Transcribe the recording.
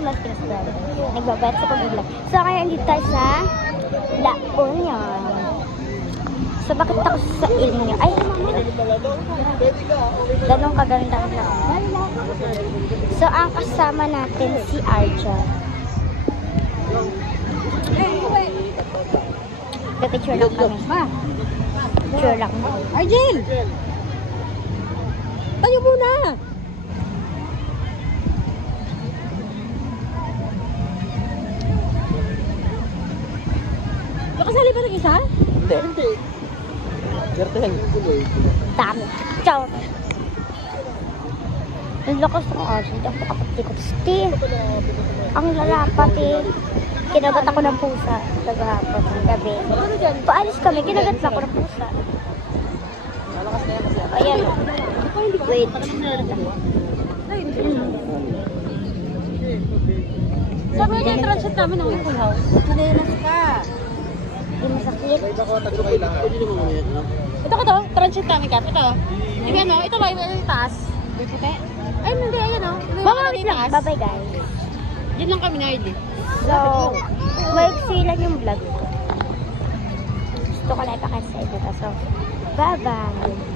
Las Piñas vlog. Nagbabayad sa pag-vlog. So, kaya andito tayo sa La Union. So, bakit ako sa Union? Ay, ganun kaganda ang vlog. So, ang kasama natin si Arja. Picture lang kami. Picture lang. Arjel! Tayo muna! Nakasali ba ng isa? Hindi. Gerteng. Dami. Ciao. Ang lakas ng Arja. Hindi ako makapatikot. Steve. Ang lalapat eh. Kinagat ako ng pusa. Tagahapon ng gabi. Paalis kami. Kinagat lang ako ng pusa. Ayan. Wait. Sabi mo yung transit namin ng Winkle House. Sinelas ka. Hindi masakit. Ito ko to, transit namin ka. Ito. Di ba no? Ito ba yung taas? Puti? Ay, hindi. Ayan o. Mga wait lang. Bye-bye guys. Diyan lang kami na ID. So, maiksi lang yung vlog ko. Gusto ko lang ipakita sa inyo. So, bye-bye.